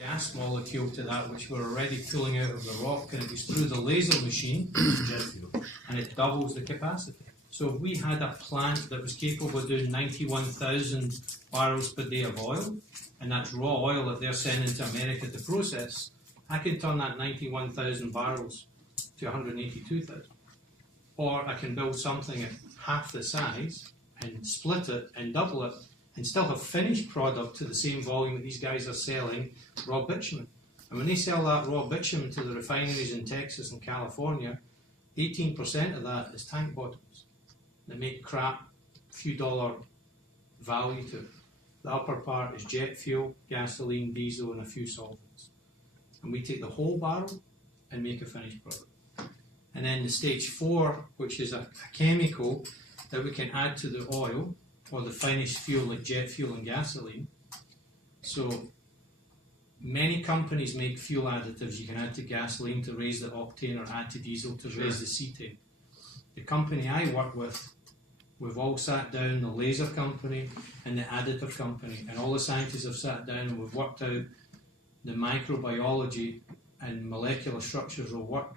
gas molecule to that which we're already pulling out of the rock, and it goes through the laser machine and it doubles the capacity. So if we had a plant that was capable of doing 91,000 barrels per day of oil, and that's raw oil that they're sending to America to process, I can turn that 91,000 barrels to 182,000. Or I can build something at half the size and split it and double it and still have finished product to the same volume that these guys are selling raw bitumen. And when they sell that raw bitumen to the refineries in Texas and California, 18% of that is tank bottoms that make crap, few dollar value to it. The upper part is jet fuel, gasoline, diesel, and a few solvents. And we take the whole barrel and make a finished product. And then the stage 4, which is a chemical that we can add to the oil or the finished fuel like jet fuel and gasoline. So many companies make fuel additives you can add to gasoline to raise the octane or add to diesel to raise the cetane. The company I work with, we've all sat down, the laser company and the additive company, and all the scientists have sat down and we've worked out the microbiology and molecular structures will work.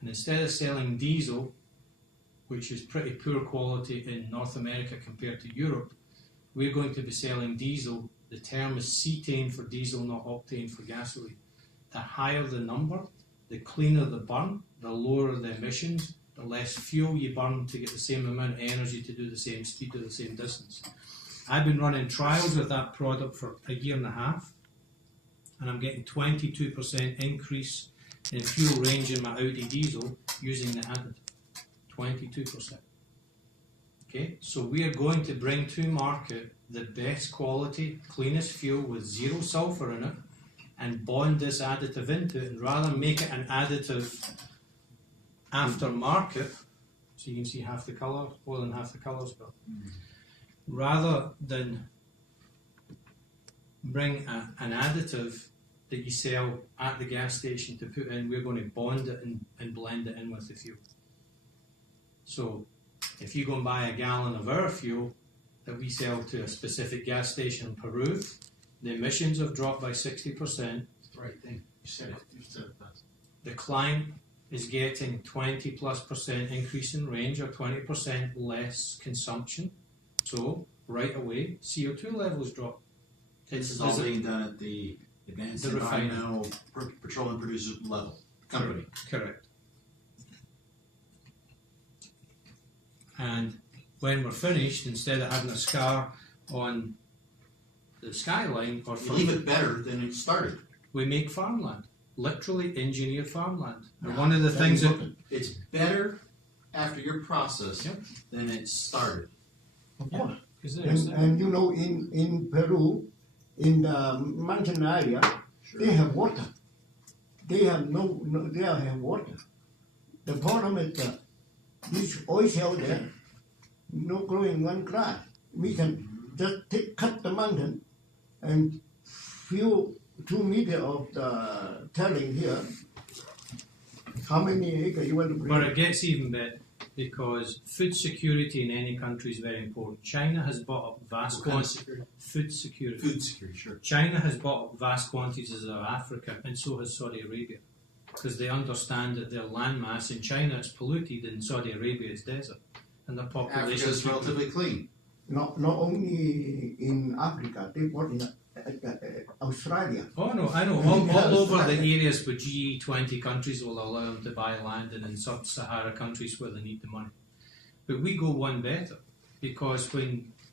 And instead of selling diesel, which is pretty poor quality in North America compared to Europe, we're going to be selling diesel. The term is cetane for diesel, not octane for gasoline. The higher the number, the cleaner the burn, the lower the emissions, the less fuel you burn to get the same amount of energy to do the same speed or the same distance. I've been running trials with that product for a year and a half, and I'm getting 22% increase in fuel range in my Audi diesel using the additive. 22%. Okay, so we are going to bring to market the best quality, cleanest fuel with zero sulfur in it, and bond this additive into it, and rather than make it an additive aftermarket, so you can see half the colour, more than half the colour spell, rather than bring an additive that you sell at the gas station to put in, we're going to bond it and blend it in with the fuel. So if you go and buy a gallon of our fuel that we sell to a specific gas station in Peru, the emissions have dropped by 60%. Right, you said it. You said it best. The client is getting 20+% increase in range or 20% less consumption. So right away, CO2 levels drop. This is all being done at the Advanced Environmental Petroleum Producer level company. Correct. And when we're finished, instead of having a scar on the skyline, or you leave it better than it started. We make farmland, literally engineered farmland. And one of the things that it's better after your process than it started. Of course. And you know, in Peru, in the mountain area, they have water. They have they have water. The problem is that this oil shale there, no growing one grass. We can just cut the mountain and few 2 meters of the telling here. How many acres you want to bring? But it gets even better, because food security in any country is very important. China has bought up vast quantities. Food security. Food security, sure. China has bought up vast quantities of Africa, and so has Saudi Arabia, because they understand that their landmass in China is polluted, and Saudi Arabia is desert, and their population Africa is relatively clean. Not only in Africa, they bought in Australia. Oh no, I know. All over the areas where G20 countries will allow them to buy land, and in sub-Sahara countries where they need the money. But we go one better, because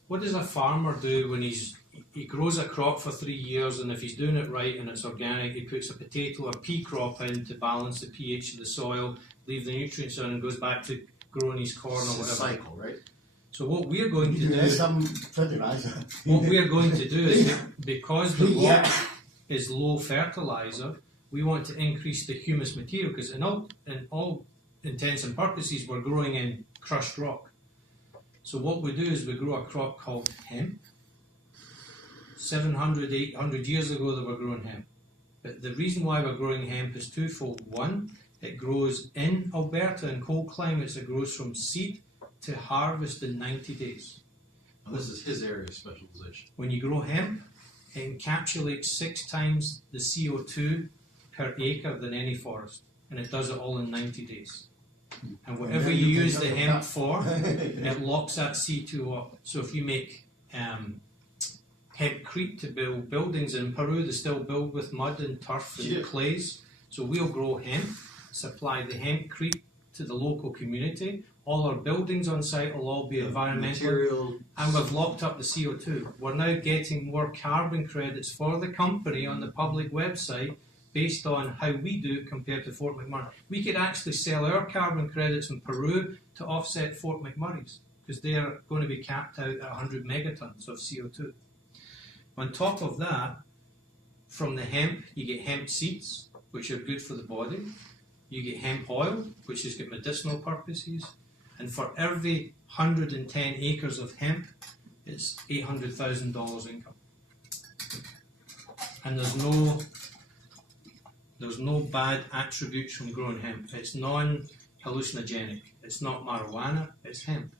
what does a farmer do when he grows a crop for 3 years, and if he's doing it right and it's organic, he puts a potato or pea crop in to balance the pH of the soil, leave the nutrients in, and goes back to growing his corn or whatever. Cycle, right? So what we're going to do, some fertilizer. what we're going to do is, because the rock is low fertilizer, we want to increase the humus material, because in all intents and purposes, we're growing in crushed rock. So what we do is we grow a crop called hemp. 700, 800 years ago, they were growing hemp. But the reason why we're growing hemp is twofold. One, it grows in Alberta in cold climates. It grows from seed to harvest in 90 days. Well, this is his area of specialization. When you grow hemp it encapsulates 6 times the CO2 per acre than any forest, and it does it all in 90 days. And whatever then you you can use the sell it hemp back. for, it locks that C2 up. So if you make hempcrete to build buildings in Peru, they still build with mud and turf and Yeah. clays. So we'll grow hemp, supply the hempcrete to the local community. All our buildings on site will all be environmental. Material, And we've locked up the CO2. We're now getting more carbon credits for the company on the public website based on how we do it compared to Fort McMurray. We could actually sell our carbon credits in Peru to offset Fort McMurray's because they are going to be capped out at 100 megatons of CO2. On top of that, from the hemp, you get hemp seeds, which are good for the body. You get hemp oil, which has got medicinal purposes. And for every 110 acres of hemp, it's $800,000 income. And there's no bad attributes from growing hemp. It's non-hallucinogenic. It's not marijuana, it's hemp.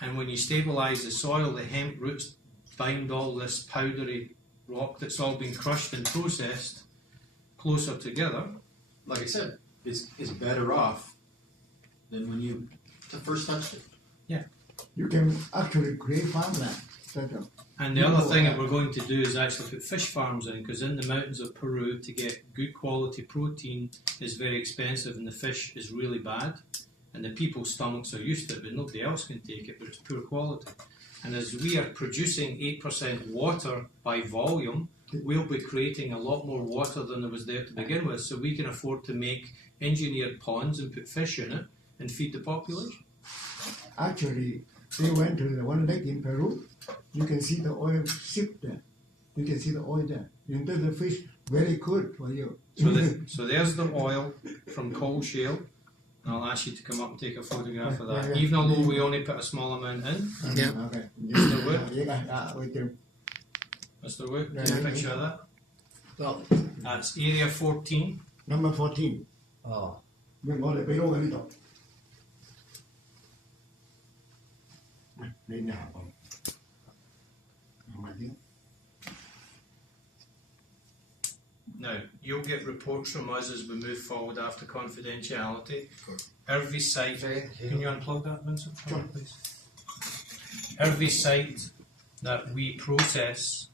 And when you stabilize the soil, the hemp roots bind all this powdery rock that's all been crushed and processed closer together. like I said, is better off than when you first touched it. You can actually create farmland. And the other thing that we're going to do is actually put fish farms in, because in the mountains of Peru, to get good quality protein is very expensive, and the fish is really bad, and the people's stomachs are used to it, but nobody else can take it, but it's poor quality. And as we are producing 8% water by volume, we'll be creating a lot more water than there was there to begin with, so we can afford to make engineered ponds and put fish in it and feed the population. Actually, they went to the one lake in Peru. You can see the oil sip there. You can see the oil there. And the fish very good for you. So there's the oil from coal shale. And I'll ask you to come up and take a photograph of that. Yeah. Even although we only put a small amount in. Yeah. Okay. Mr. Wood? We can. Mr. Wood, Yeah, take a yeah. picture of that. Well, That's area 14. Number 14. 哦，我哋俾到喺呢度。你行過，唔係點？ Now, you'll get reports from us as we move forward after confidentiality. Every site, can you unplug that, Vincent, for me, please? Every site that we process,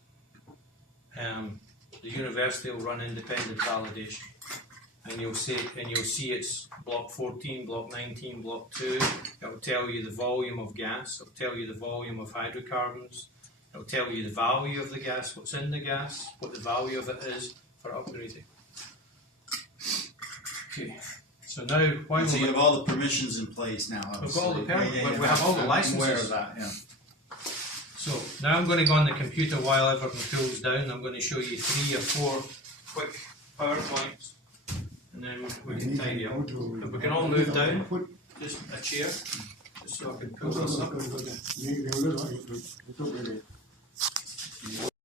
the university will run independent validation, and you'll see it's block 14, block 19, block 2. It'll tell you the volume of gas. It'll tell you the volume of hydrocarbons. It'll tell you the value of the gas, what's in the gas, what the value of it is for upgrading. Okay, so now while So you we're have all the permissions in place now, We've got all the obviously. permits. We have all the I'm licenses. aware of that, yeah. So now I'm going to go on the computer while everything cools down. I'm going to show you 3 or 4 quick PowerPoints, and then we can tidy up. If we can all move down, just a chair, just so I can pull this up.